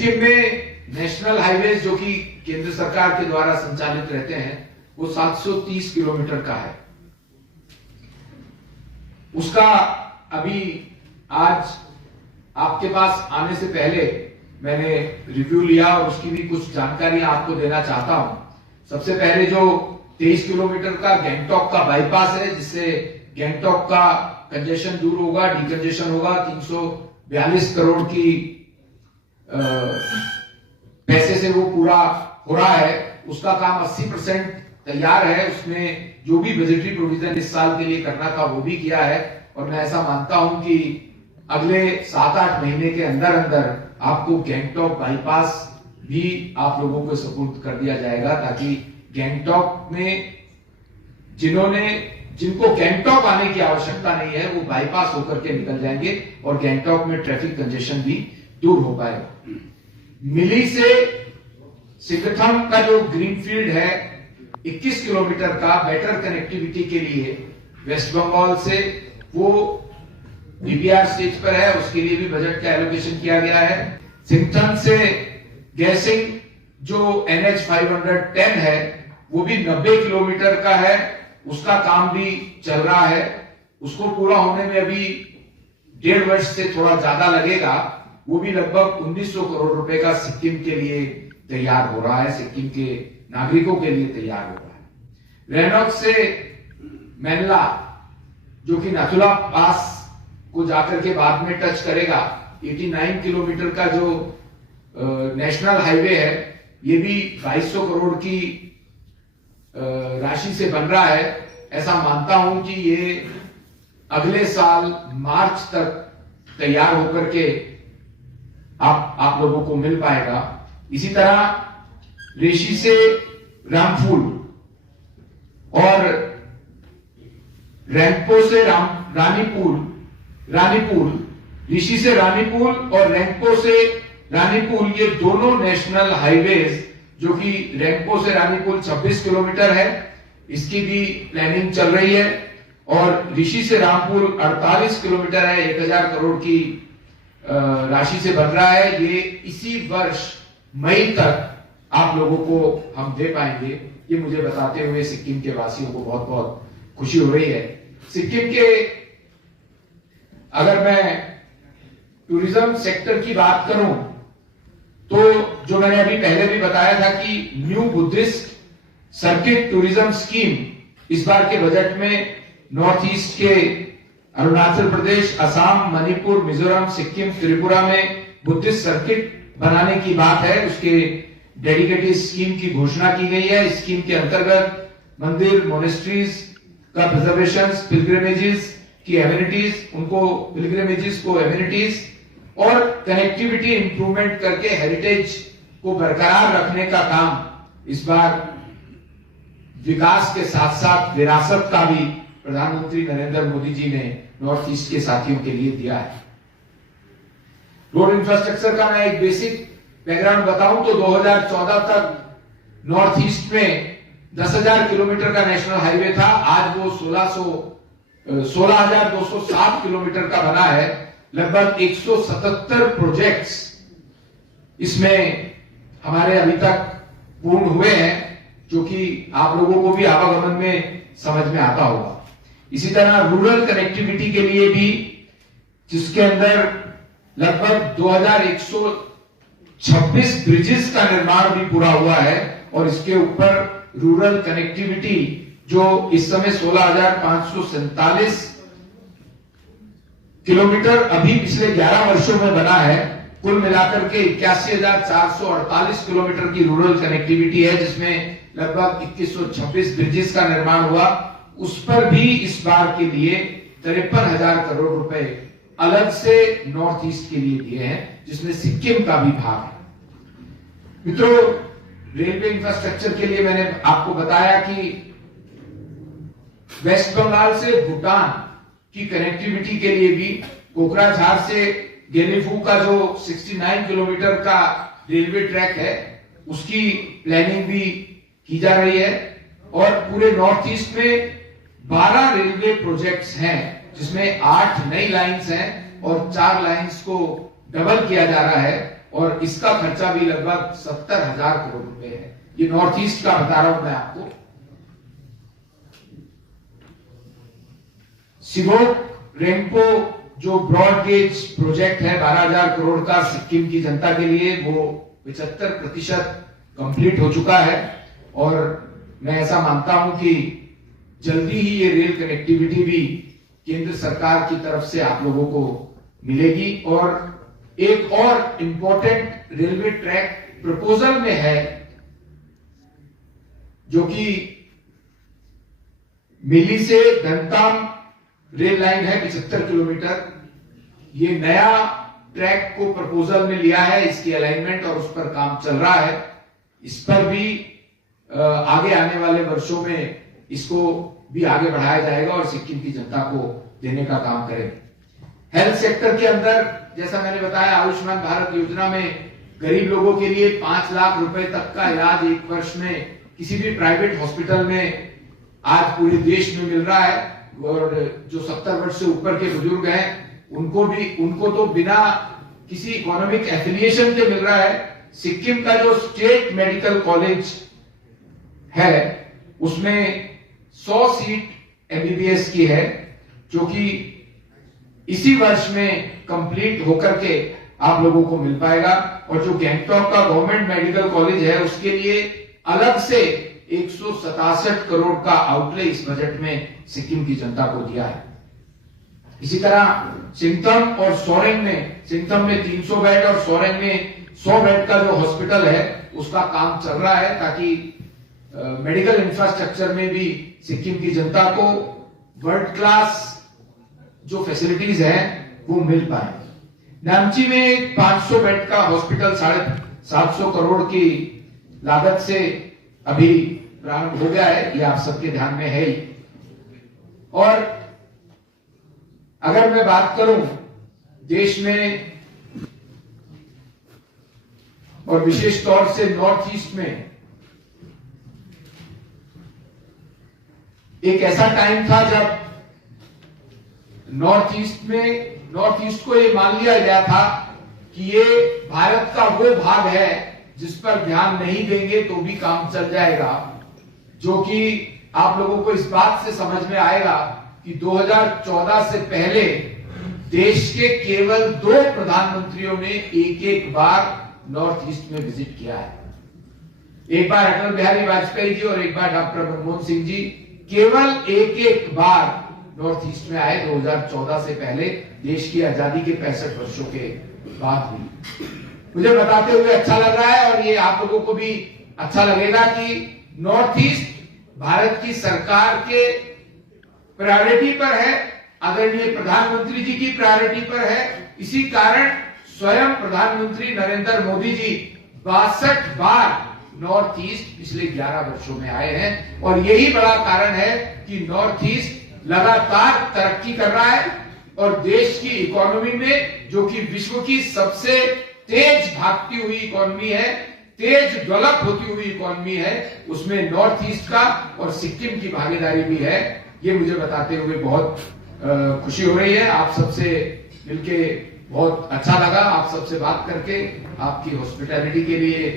सिक्किम में national highway जो कि केंद्र सरकार के द्वारा संचालित रहते हैं वो 730 किलोमीटर का है। उसका अभी आज आपके पास आने से पहले मैंने रिव्यू लिया और उसकी भी कुछ जानकारी आपको देना चाहता हूं। सबसे पहले जो 23 किलोमीटर का गैंगटॉक का बाईपास है, जिससे गैंगटॉक का कंजेशन दूर होगा, डिकंजेशन होगा। 342 करोड़ की पैसे से वो पूरा हो रहा है। उसका काम 80% तैयार है। उसमें जो भी बजटरी प्रोविजन इस साल के लिए करना था वो भी किया है और मैं ऐसा मानता हूं कि अगले 7-8 महीने के अंदर अंदर आपको गैंगटॉक बाईपास भी आप लोगों को सुपुर्द कर दिया जाएगा, ताकि गैंगटॉक में जिनको गैंगटॉक आने की आवश्यकता नहीं है वो बाईपास होकर के निकल जाएंगे और गैंगटॉक में ट्रैफिक कंजेशन भी दूर हो पाएगा। मिली से सिकथम का जो ग्रीनफील्ड है 21 किलोमीटर का बेटर कनेक्टिविटी के लिए वेस्ट बंगाल से, वो डीपीआर स्टेज पर है, उसके लिए भी बजट का एलोकेशन किया गया है। सिकथम से गैसिंग जो NH 510 है वो भी 90 किलोमीटर का है, उसका काम भी चल रहा है। उसको पूरा होने में अभी 1.5 वर्ष से थोड़ा ज्यादा लगेगा। वो भी लगभग 1900 करोड़ रुपए का सिक्किम के लिए तैयार हो रहा है, सिक्किम के नागरिकों के लिए तैयार हो रहा है। रेनॉक से मैनला जो कि नाथुला पास को जाकर के बाद में टच करेगा, 89 किलोमीटर का जो नेशनल हाईवे है, ये भी 2200 करोड़ की राशि से बन रहा है। ऐसा मानता हूं कि ये अगले साल मार्च तक तैयार होकर के आप लोगों को मिल पाएगा। इसी तरह ऋषि से रामफूल और रैंकपो से रानीपुल, ऋषि से रानीपुल और रैंकपो से रानीपुल, ये दोनों नेशनल हाईवेज जो कि रैंकपो से रानीपुल 26 किलोमीटर है, इसकी भी प्लानिंग चल रही है। और ऋषि से रामपुर 48 किलोमीटर है, 1000 करोड़ की राशि से बन रहा है। ये इसी वर्ष मई तक आप लोगों को हम दे पाएंगे। ये मुझे बताते हुए सिक्किम के वासियों को बहुत बहुत खुशी हो रही है। सिक्किम के अगर मैं टूरिज्म सेक्टर की बात करूं तो जो मैंने अभी पहले भी बताया था कि new Buddhist circuit tourism scheme इस बार के बजट में नॉर्थ ईस्ट के अरुणाचल प्रदेश, असम, मणिपुर, मिजोरम, सिक्किम, त्रिपुरा में बुद्धिस्ट सर्किट बनाने की बात है। उसके डेडिकेटेड स्कीम की घोषणा की गई है। इस स्कीम के अंतर्गत मंदिर, मोनेस्ट्रीज का प्रिजर्वेशन, पिलग्रिमेजेस की एमिनिटीज, उनको पिलग्रिमेजेस को एमिनिटीज और कनेक्टिविटी इंप्रूवमेंट करके हेरिटेज को बरकरार रखने का काम इस बार विकास के साथ साथ विरासत का भी प्रधानमंत्री नरेंद्र मोदी जी ने नॉर्थ ईस्ट के साथियों के लिए दिया है। रोड इंफ्रास्ट्रक्चर का मैं एक बेसिक बैकग्राउंड बताऊं तो 2014 तक नॉर्थ ईस्ट में 10,000 किलोमीटर का नेशनल हाईवे था। आज वो 16,207 किलोमीटर का बना है। लगभग 177 प्रोजेक्ट्स इसमें हमारे अभी तक पूर्ण हुए हैं, जो कि आप लोगों को भी आवागमन में समझ में आता होगा। इसी तरह रूरल कनेक्टिविटी के लिए भी, जिसके अंदर लगभग 2126 ब्रिजेस का निर्माण भी पूरा हुआ है और इसके ऊपर रूरल कनेक्टिविटी जो इस समय 16,547 किलोमीटर अभी पिछले 11 वर्षों में बना है। कुल मिलाकर के 81,448 किलोमीटर की रूरल कनेक्टिविटी है, जिसमें लगभग 2126 ब्रिजेस का निर्माण हुआ। उस पर भी इस बार के लिए 53,000 करोड़ रुपए अलग से नॉर्थ ईस्ट के लिए दिए हैं, जिसमें सिक्किम का भी भाग है। मित्रों, रेलवे इंफ्रास्ट्रक्चर के लिए मैंने आपको बताया कि वेस्ट बंगाल से भूटान की कनेक्टिविटी के लिए भी कोकराझार से गेलीफू का जो 69 किलोमीटर का रेलवे ट्रैक है, उसकी प्लानिंग भी की जा रही है। और पूरे नॉर्थ ईस्ट में 12 रेलवे प्रोजेक्ट्स हैं, जिसमें 8 नई लाइंस हैं और 4 लाइंस को डबल किया जा रहा है। और इसका खर्चा भी लगभग 70,000 करोड़ रुपए है। ये नॉर्थ ईस्ट का बता रहा हूं मैं आपको। सिबोक रेम्पो जो ब्रॉड गेज प्रोजेक्ट है 12,000 करोड़ का सिक्किम की जनता के लिए, वो 75% कंप्लीट हो चुका है और मैं ऐसा मानता हूं कि जल्दी ही ये रेल कनेक्टिविटी भी केंद्र सरकार की तरफ से आप लोगों को मिलेगी। और एक और इंपॉर्टेंट रेलवे ट्रैक प्रपोजल में है जो कि मिली से धनताम रेल लाइन है 75 किलोमीटर। ये नया ट्रैक को प्रपोजल में लिया है, इसकी अलाइनमेंट और उस पर काम चल रहा है। इस पर भी आगे आने वाले वर्षों में इसको भी आगे बढ़ाया जाएगा और सिक्किम की जनता को देने का काम करेंगे। हेल्थ सेक्टर के अंदर जैसा मैंने बताया, आयुष्मान भारत योजना में गरीब लोगों के लिए 5 लाख रुपए तक का इलाज एक वर्ष में किसी भी प्राइवेट हॉस्पिटल में आज पूरे देश में मिल रहा है। और जो 70 वर्ष से ऊपर के बुजुर्ग हैं उनको तो बिना किसी इकोनॉमिक एफिलिएशन के मिल रहा है। सिक्किम का जो स्टेट मेडिकल कॉलेज है उसमें 100 सीट एमबीबीएस की है, जो कि इसी वर्ष में कंप्लीट होकर के आप लोगों को मिल पाएगा। और जो गैंगटॉक का गवर्नमेंट मेडिकल कॉलेज है उसके लिए अलग से 167 करोड़ का आउटले इस बजट में सिक्किम की जनता को दिया है। इसी तरह सिंगतम और सोरेंग में, सिंगतम में 300 बेड और सोरेंग में 100 बेड का जो हॉस्पिटल है उसका काम चल रहा है, ताकि मेडिकल इंफ्रास्ट्रक्चर में भी सिक्किम की जनता को वर्ल्ड क्लास जो फैसिलिटीज हैं वो मिल पाए। नामची में 500 बेड का हॉस्पिटल 750 करोड़ की लागत से अभी प्रारंभ हो गया है, ये आप सबके ध्यान में है ही। और अगर मैं बात करूं देश में और विशेष तौर से नॉर्थ ईस्ट में, एक ऐसा टाइम था जब नॉर्थ ईस्ट को ये मान लिया गया था कि ये भारत का वो भाग है जिस पर ध्यान नहीं देंगे तो भी काम चल जाएगा। जो कि आप लोगों को इस बात से समझ में आएगा कि 2014 से पहले देश के केवल 2 प्रधानमंत्रियों ने एक बार नॉर्थ ईस्ट में विजिट किया है। एक बार अटल बिहारी वाजपेयी जी और एक बार डॉक्टर मनमोहन सिंह जी केवल एक बार नॉर्थ ईस्ट में आए 2014 से पहले, देश की आजादी के 65 वर्षों के बाद हुई। मुझे बताते हुए अच्छा लग रहा है और ये आप लोगों को भी अच्छा लगेगा कि नॉर्थ ईस्ट भारत की सरकार के प्रायोरिटी पर है, आदरणीय प्रधानमंत्री जी की प्रायोरिटी पर है। इसी कारण स्वयं प्रधानमंत्री नरेंद्र मोदी जी 62 बार नॉर्थ ईस्ट पिछले 11 वर्षों में आए हैं। और यही बड़ा कारण है कि नॉर्थ ईस्ट लगातार तरक्की कर रहा है और देश की इकोनॉमी में, जो कि विश्व की सबसे तेज भागती हुई इकोनॉमी है, तेज डेवलप होती हुई इकोनॉमी है, उसमें नॉर्थ ईस्ट का और सिक्किम की भागीदारी भी है। ये मुझे बताते हुए बहुत खुशी हो रही है। आप सबसे मिलके बहुत अच्छा लगा, आप सबसे बात करके, आपकी हॉस्पिटैलिटी के लिए